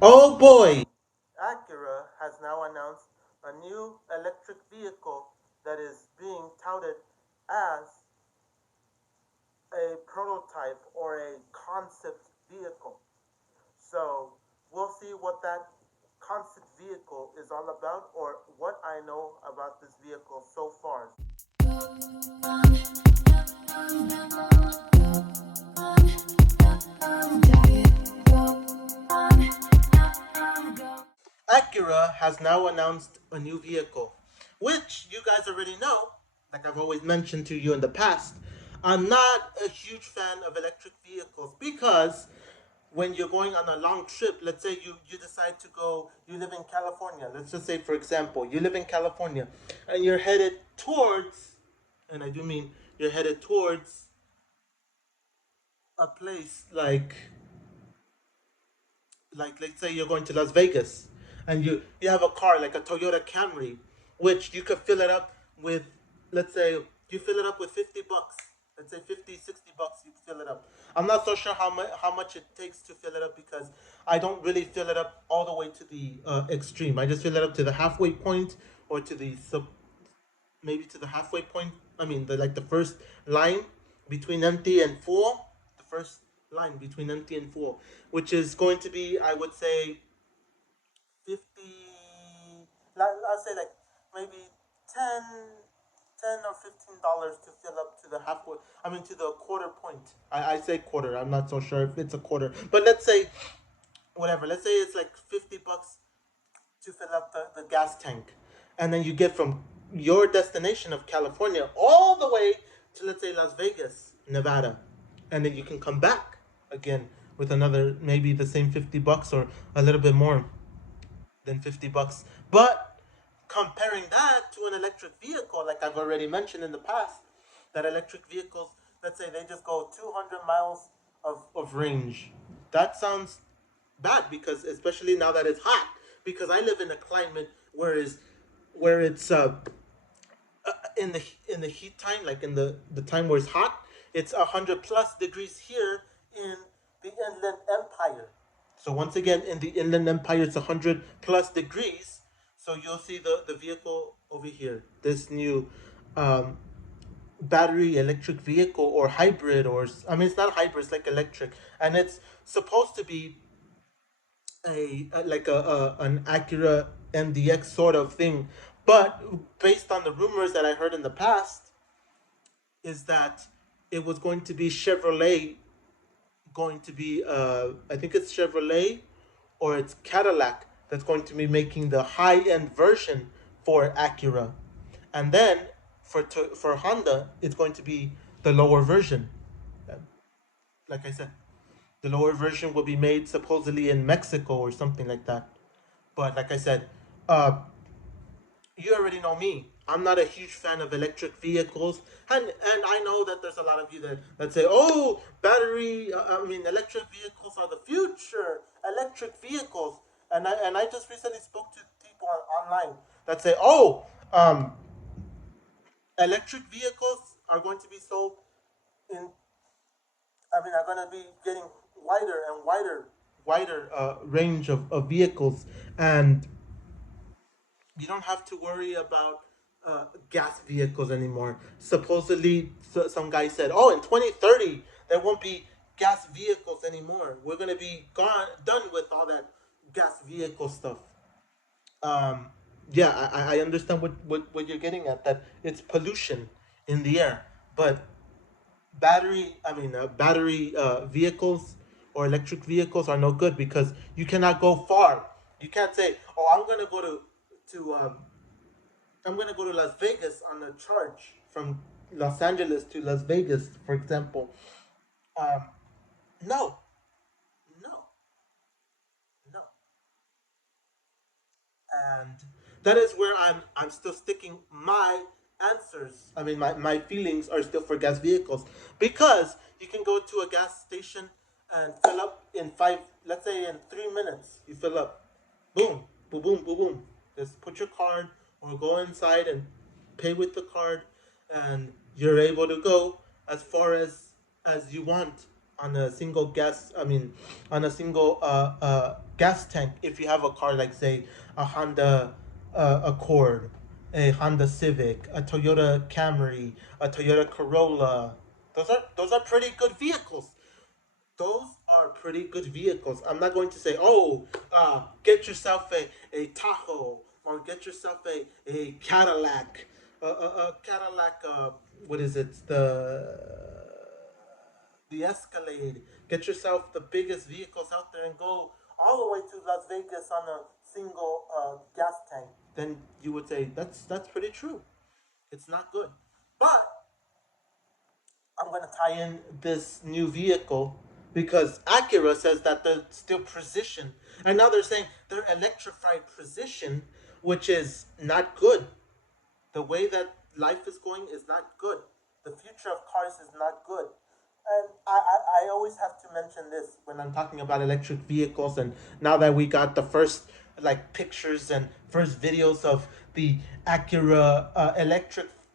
Oh boy! Acura has now announced a new electric vehicle that is being touted as a prototype or a concept vehicle. So we'll see what that concept vehicle is all about or what I know about this vehicle so far. Acura has now announced a new vehicle, which you guys already know, like I've always mentioned to you in the past. I'm not a huge fan of electric vehicles because when you're going on a long trip, let's say you decide to go, you live in California. Let's just say, for example, you live in California and you're headed towards, and I do mean you're headed towards a place like let's say you're going to Las Vegas and you have a car like a Toyota Camry, which you could fill it up with, let's say you fill it up with $50. Let's say 50, $60 you fill it up. I'm not so sure how much it takes to fill it up because I don't really fill it up all the way to the extreme. I just fill it up to the halfway point or to the maybe to the halfway point. I mean, the first line between empty and full. The first line between empty and full, which is going to be, I would say, 50. I'll say like maybe 10, or $15 to fill up to the halfway. I mean, to the quarter point. I say quarter. I'm not so sure if it's a quarter, but let's say whatever. Let's say it's like $50 to fill up the gas tank. And then you get from your destination of California all the way to, let's say, Las Vegas, Nevada. And then you can come back again with another, maybe the same $50 or a little bit more than $50. But comparing that to an electric vehicle, like I've already mentioned in the past, that electric vehicles, let's say they just go 200 miles of range. That sounds bad because, especially now that it's hot, because I live in a climate where it's in the heat time, like in the time where it's hot, it's 100+ degrees here in the Inland Empire. So once again, in the Inland Empire, it's 100+ degrees. So you'll see the vehicle over here, this new um, battery electric vehicle or hybrid, or I mean, it's not hybrid, it's like electric, and it's supposed to be like an Acura MDX sort of thing. But based on the rumors that I heard in the past, is that it was going to be Chevrolet, going to be I think it's Chevrolet or it's Cadillac that's going to be making the high end version for Acura, and then for Honda it's going to be the lower version. Like I said, the lower version will be made supposedly in Mexico or something like that. But like I said, uh, you already know me. I'm not a huge fan of electric vehicles, and I know that there's a lot of you that say, "Oh, I mean, electric vehicles are the future. Electric vehicles." And I just recently spoke to people online that say, "Oh, electric vehicles are going to be sold in. I mean, are going to be getting wider and wider range of vehicles, and you don't have to worry about gas vehicles anymore. Supposedly, some guy said, "Oh, in 2030, there won't be gas vehicles anymore. We're gonna be done with all that gas vehicle stuff." Um, yeah, I understand what you're getting at. That it's pollution in the air, but battery vehicles or electric vehicles are no good because you cannot go far. You can't say, "Oh, to I'm gonna go to Las Vegas on a charge from Los Angeles to Las Vegas, for example." Um, no, no, no, and that is where I'm still sticking my answers. I mean, my feelings are still for gas vehicles because you can go to a gas station and fill up in let's say in 3 minutes, you fill up, boom, boom, boom, boom, boom. Just put your card or go inside and pay with the card, and you're able to go as far as you want. on a single gas. I mean, on a single gas tank. If you have a car like say a Honda Accord, a Honda Civic, a Toyota Camry, a Toyota Corolla, those are pretty good vehicles. Those are pretty good vehicles. I'm not going to say, oh, get yourself a Tahoe or get yourself a Cadillac, a Cadillac. What is it? The Escalade. Get yourself the biggest vehicles out there and go all the way to Las Vegas on a single gas tank. Then you would say that's pretty true. It's not good, but I'm going to tie in this new vehicle because Acura says that they're still precision. And now they're saying they're electrified precision, which is not good. The way that life is going is not good. The future of cars is not good. And I always have to mention this when I'm talking about electric vehicles. And now that we got the first like pictures and first videos of the Acura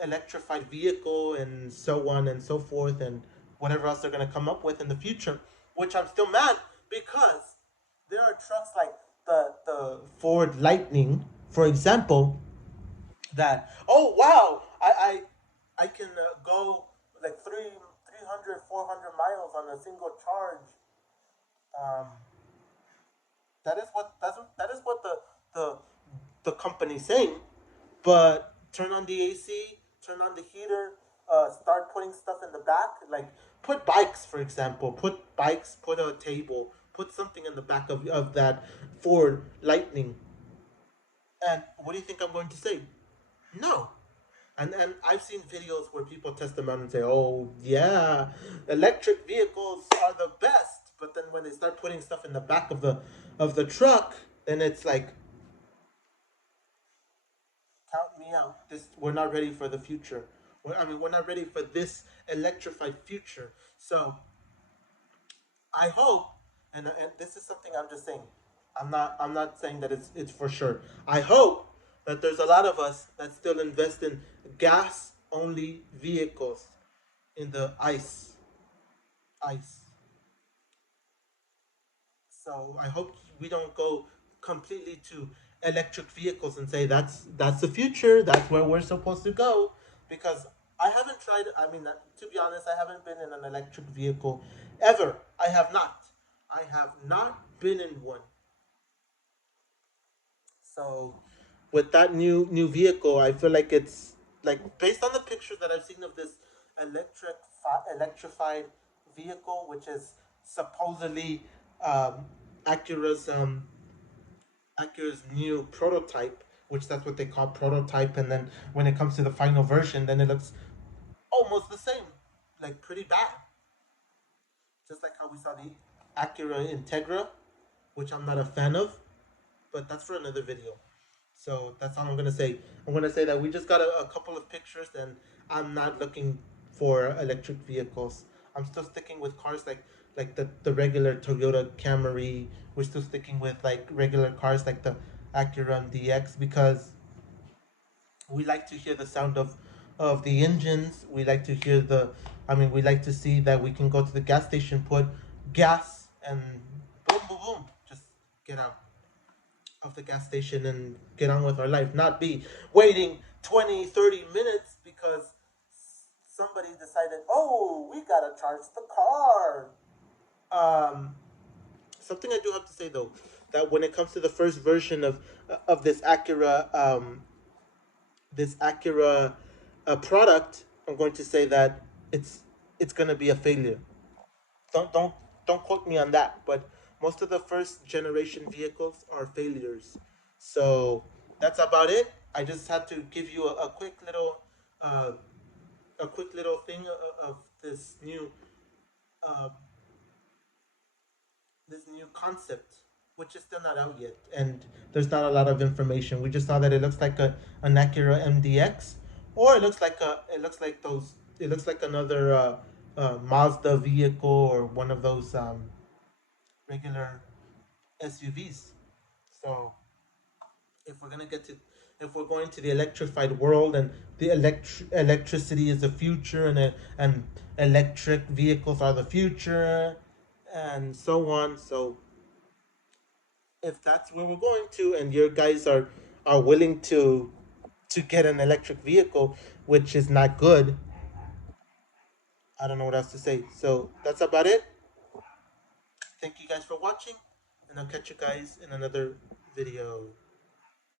electrified vehicle and so on and so forth and whatever else they're gonna come up with in the future, which I'm still mad because there are trucks like the Ford Lightning, for example, that oh wow I can go like 300 400 miles on a single charge. um that is what the the company's saying, but turn on the AC, turn on the heater, start putting stuff in the back, like put bikes, for example, put bikes, put a table, put something in the back of that Ford Lightning, and what do you think I'm going to say? No. And I've seen videos where people test them out and say, "Oh yeah, electric vehicles are the best." But then when they start putting stuff in the back of the truck, then it's like, count me out. This we're not ready for the future. I mean, we're not ready for this electrified future. So I hope, and this is something I'm just saying. I'm not saying that it's for sure. I hope that there's a lot of us that still invest in gas only vehicles in the ice. So I hope we don't go completely to electric vehicles and say that's the future. That's where we're supposed to go. Because I haven't tried. I mean, to be honest, I haven't been in an electric vehicle ever. I have not. I have not been in one. So with that new vehicle, I feel like it's like based on the pictures that I've seen of this electrified vehicle, which is supposedly um, Acura's Acura's new prototype, which that's what they call prototype, and then when it comes to the final version, then it looks almost the same, like pretty bad, just like how we saw the Acura Integra, which I'm not a fan of, but that's for another video. So that's all I'm gonna say. I'm gonna say that we just got a couple of pictures, and I'm not looking for electric vehicles. I'm still sticking with cars like the regular Toyota Camry. We're still sticking with like regular cars like the Acura MDX because we like to hear the sound of the engines. We like to hear the. I mean, we like to see that we can go to the gas station, put gas, and boom, boom, boom, just get out of the gas station and get on with our life, not be waiting 20, 30 minutes because somebody decided, oh, we gotta charge the car. Um, Something I do have to say though, that when it comes to the first version of this Acura product, I'm going to say that it's it's gonna be a failure. Don't don't don't quote me on that, but most of the first generation vehicles are failures. So that's about it. I just had to give you uh, a quick little thing of uh, this new concept, which is still not out yet, and there's not a lot of information. We just saw that it looks like an Acura MDX, or it looks like another Mazda vehicle or one of those regular SUVs. So if we're gonna get to if we're going to the electrified world and the electricity is the future and electric vehicles are the future and so on. So if that's where we're going to, and your guys are willing to get an electric vehicle, which is not good, I don't know what else to say. So that's about it. Thank you guys for watching, and I'll catch you guys in another video.